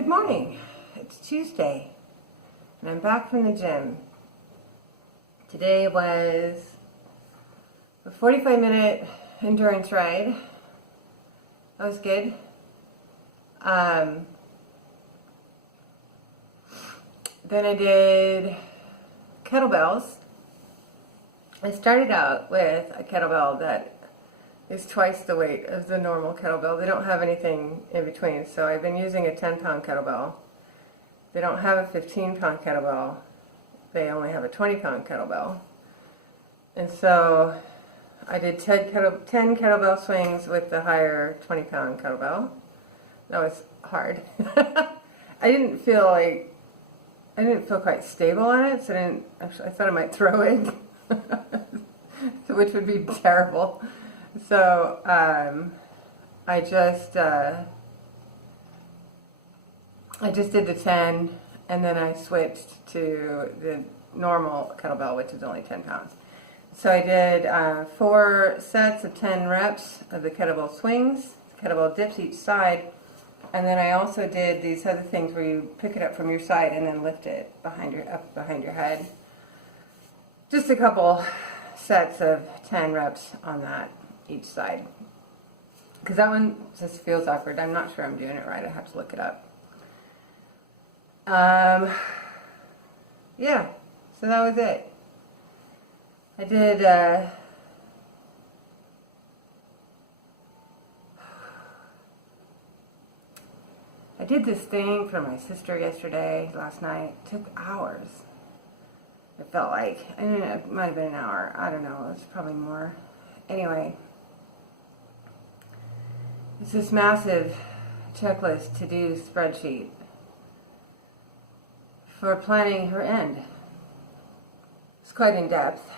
Good morning. It's Tuesday and I'm back from the gym. Today was a 45-minute endurance ride. That was good. Then I did kettlebells. I started out with a kettlebell that is twice the weight of the normal kettlebell. They don't have anything in between, so I've been using a 10-pound kettlebell. They don't have a 15-pound kettlebell. They only have a 20-pound kettlebell. And so I did 10 kettlebell swings with the higher 20-pound kettlebell. That was hard. I didn't feel quite stable on it, so I thought I might throw it, which would be terrible. So I just did the 10, and then I switched to the normal kettlebell, which is only 10 pounds. So I did 4 sets of 10 reps of the kettlebell swings, kettlebell dips each side, and then I also did these other things where you pick it up from your side and then lift it up behind your head. Just a couple sets of 10 reps on that each side, because that one just feels awkward. I'm not sure I'm doing it right. I have to look it up. Yeah, so that was it. I did this thing for my sister last night. It took hours. It felt like, I mean, it might have been an hour. I don't know. It's probably more. Anyway, it's this massive checklist to-do spreadsheet for planning her end. It's quite in depth,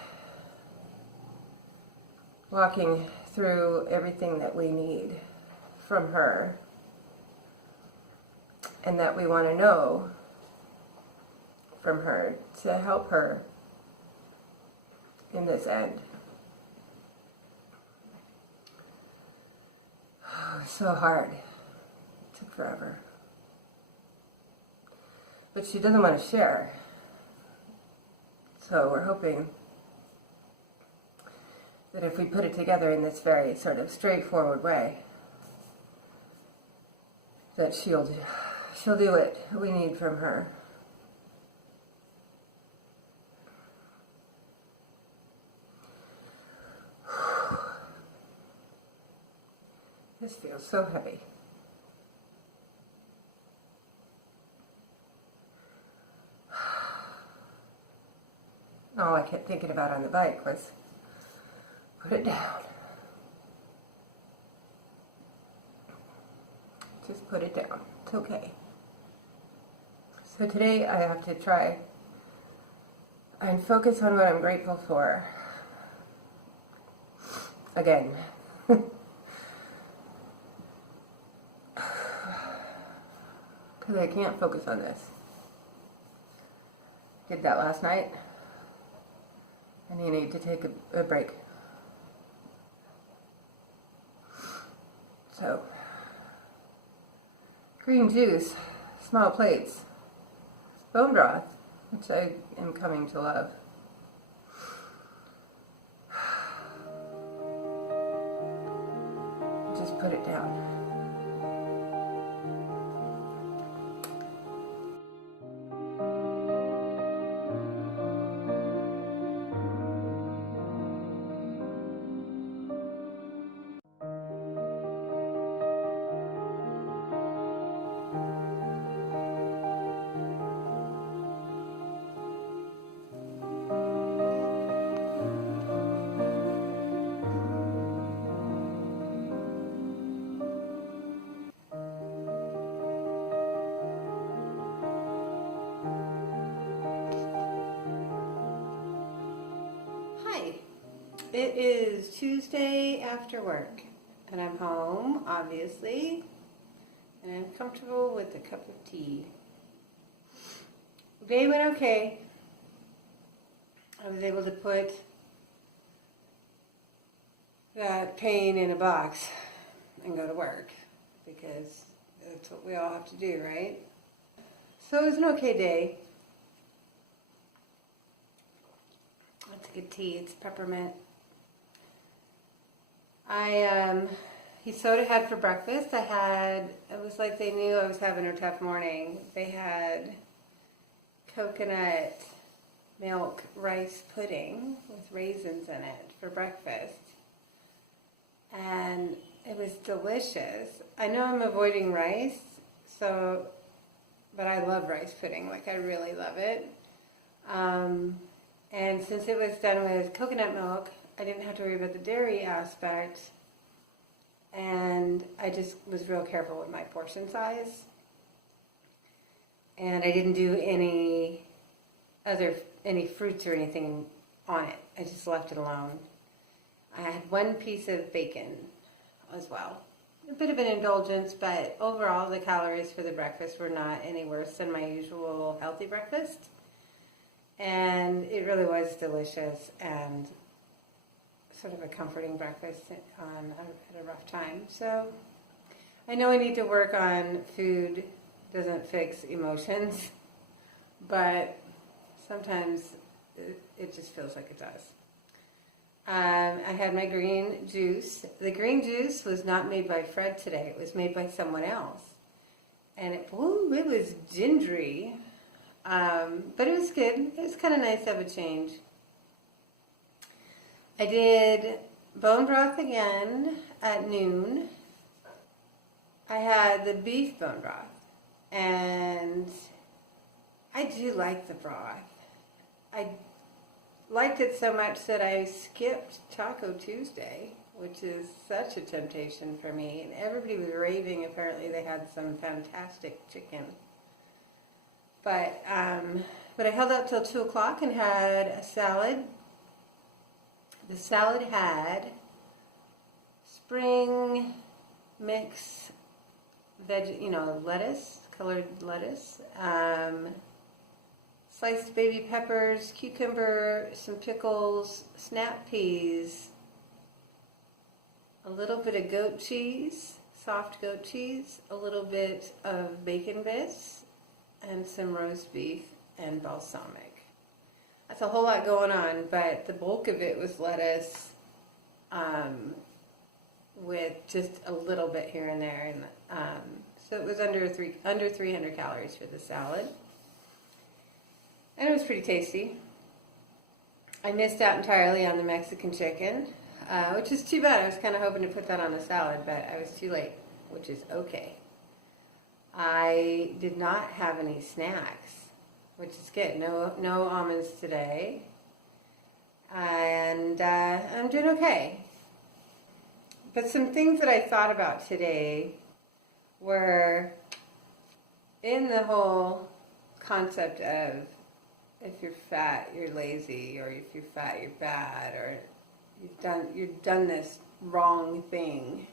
walking through everything that we need from her and that we want to know from her to help her in this end. So hard. It took forever. But she doesn't want to share. So we're hoping that if we put it together in this very sort of straightforward way, that she'll do what we need from her. This feels so heavy. All I kept thinking about on the bike was, put it down. Just put it down. It's okay. So today I have to try and focus on what I'm grateful for. Again. Because I can't focus on this. Did that last night. And you need to take a break. So, green juice, small plates, bone broth, which I am coming to love. Just put it down. It is Tuesday after work, and I'm home, obviously, and I'm comfortable with a cup of tea. The day went okay. I was able to put that pain in a box and go to work, because that's what we all have to do, right? So it was an okay day. That's a good tea. It's peppermint. He sewed ahead for breakfast. It was like they knew I was having a tough morning. They had coconut milk rice pudding with raisins in it for breakfast. And it was delicious. I know I'm avoiding rice, but I love rice pudding. Like, I really love it. And since it was done with coconut milk, I didn't have to worry about the dairy aspect. And I just was real careful with my portion size. And I didn't do any fruits or anything on it. I just left it alone. I had one piece of bacon as well. A bit of an indulgence, but overall the calories for the breakfast were not any worse than my usual healthy breakfast. And it really was delicious and sort of a comforting breakfast at a rough time. So I know I need to work on food doesn't fix emotions, but sometimes it just feels like it does. I had my green juice. The green juice was not made by Fred today. It was made by someone else. And it was gingery. But it was good. It was kind of nice to have a change. I did bone broth again at noon. I had the beef bone broth. And I do like the broth. I liked it so much that I skipped Taco Tuesday, which is such a temptation for me. And everybody was raving. Apparently they had some fantastic chicken. But I held out till 2 o'clock and had a salad. The salad had spring mix lettuce, colored lettuce, sliced baby peppers, cucumber, some pickles, snap peas, a little bit of goat cheese, soft goat cheese, a little bit of bacon bits, and some roast beef and balsamic. That's a whole lot going on, but the bulk of it was lettuce, with just a little bit here and there, and so it was under 300 calories for the salad, and it was pretty tasty. I missed out entirely on the Mexican chicken, which is too bad. I was kind of hoping to put that on the salad, but I was too late, which is okay. I did not have any snacks, which is good. No almonds today, and I'm doing okay. But some things that I thought about today were in the whole concept of if you're fat, you're lazy, or if you're fat, you're bad, or you've done this wrong thing.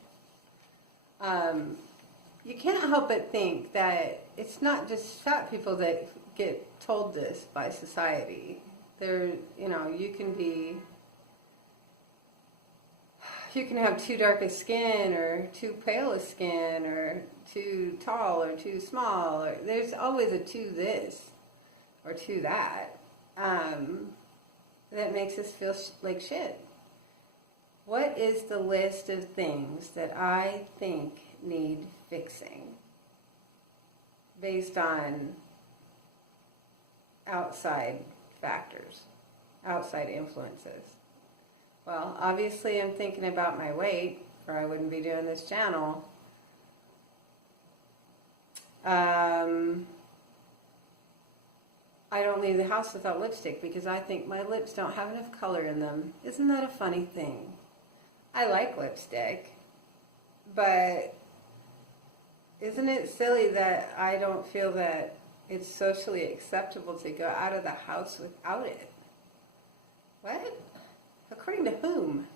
You can't help but think that it's not just fat people that get told this by society. You can have too dark a skin, or too pale a skin, or too tall, or too small. Or there's always a too this, or too that, that makes us feel like shit. What is the list of things that I think need fixing based on outside factors, outside influences? Well, obviously I'm thinking about my weight, or I wouldn't be doing this channel. I don't leave the house without lipstick because I think my lips don't have enough color in them. Isn't that a funny thing? I like lipstick, but isn't it silly that I don't feel that it's socially acceptable to go out of the house without it? What? According to whom?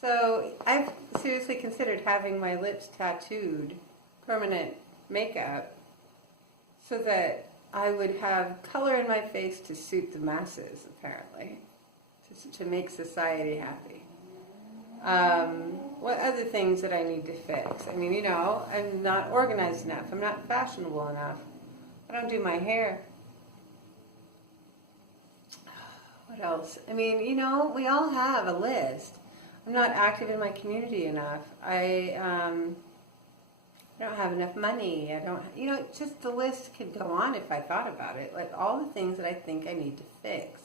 So I've seriously considered having my lips tattooed, permanent makeup, so that I would have color in my face to suit the masses, apparently, to make society happy. What other things that I need to fix? I mean, I'm not organized enough. I'm not fashionable enough. I don't do my hair. What else? I mean, you know, we all have a list. I'm not active in my community enough. I don't have enough money. I don't, you know, just the list could go on if I thought about it. Like all the things that I think I need to fix.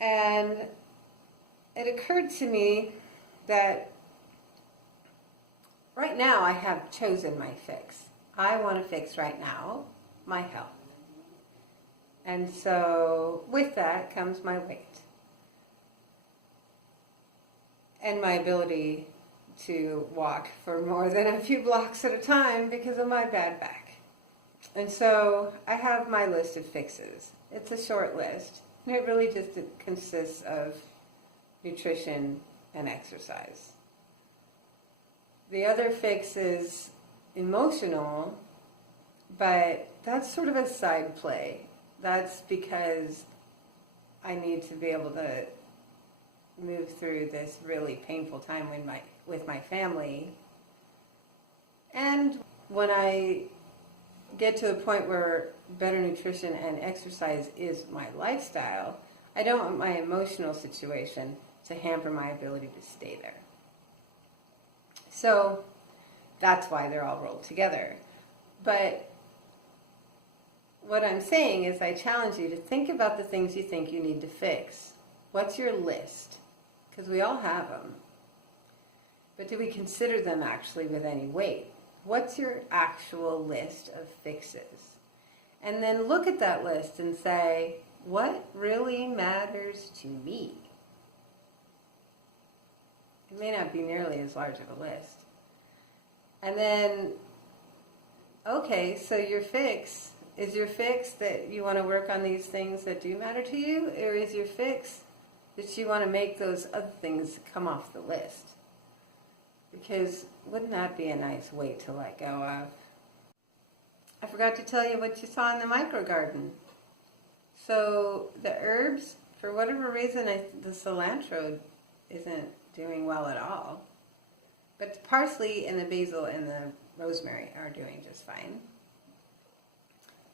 And it occurred to me that right now I have chosen my fix. I want to fix right now my health. And so with that comes my weight. And my ability to walk for more than a few blocks at a time because of my bad back. And so I have my list of fixes. It's a short list. And it really just consists of nutrition and exercise. The other fix is emotional, but that's sort of a side play. That's because I need to be able to move through this really painful time with my family. And when I get to a point where better nutrition and exercise is my lifestyle, I don't want my emotional situation to hamper my ability to stay there. So that's why they're all rolled together. But what I'm saying is I challenge you to think about the things you think you need to fix. What's your list? Because we all have them. But do we consider them actually with any weight? What's your actual list of fixes? And then look at that list and say, what really matters to me? It may not be nearly as large of a list. And then, okay, so your fix, is your fix that you want to work on these things that do matter to you? Or is your fix that you want to make those other things come off the list? Because wouldn't that be a nice weight to let go of? I forgot to tell you what you saw in the micro garden. So the herbs, for whatever reason, the cilantro isn't doing well at all. But the parsley and the basil and the rosemary are doing just fine.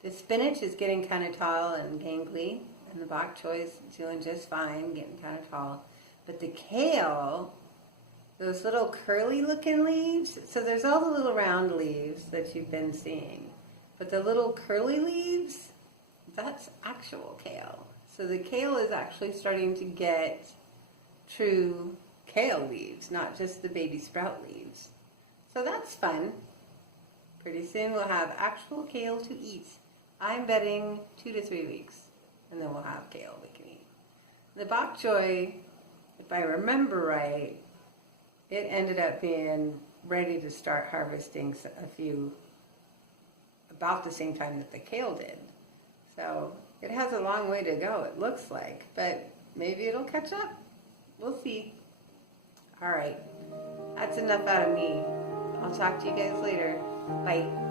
The spinach is getting kind of tall and gangly, and the bok choy is doing just fine, getting kind of tall. But the kale, those little curly looking leaves, so there's all the little round leaves that you've been seeing. But the little curly leaves, that's actual kale. So the kale is actually starting to get true kale leaves, not just the baby sprout leaves. So that's fun. Pretty soon we'll have actual kale to eat. I'm betting 2 to 3 weeks, and then we'll have kale we can eat. The bok choy, if I remember right, it ended up being ready to start harvesting a few about the same time that the kale did. So it has a long way to go, it looks like, but maybe it'll catch up. We'll see. All right, that's enough out of me. I'll talk to you guys later. Bye.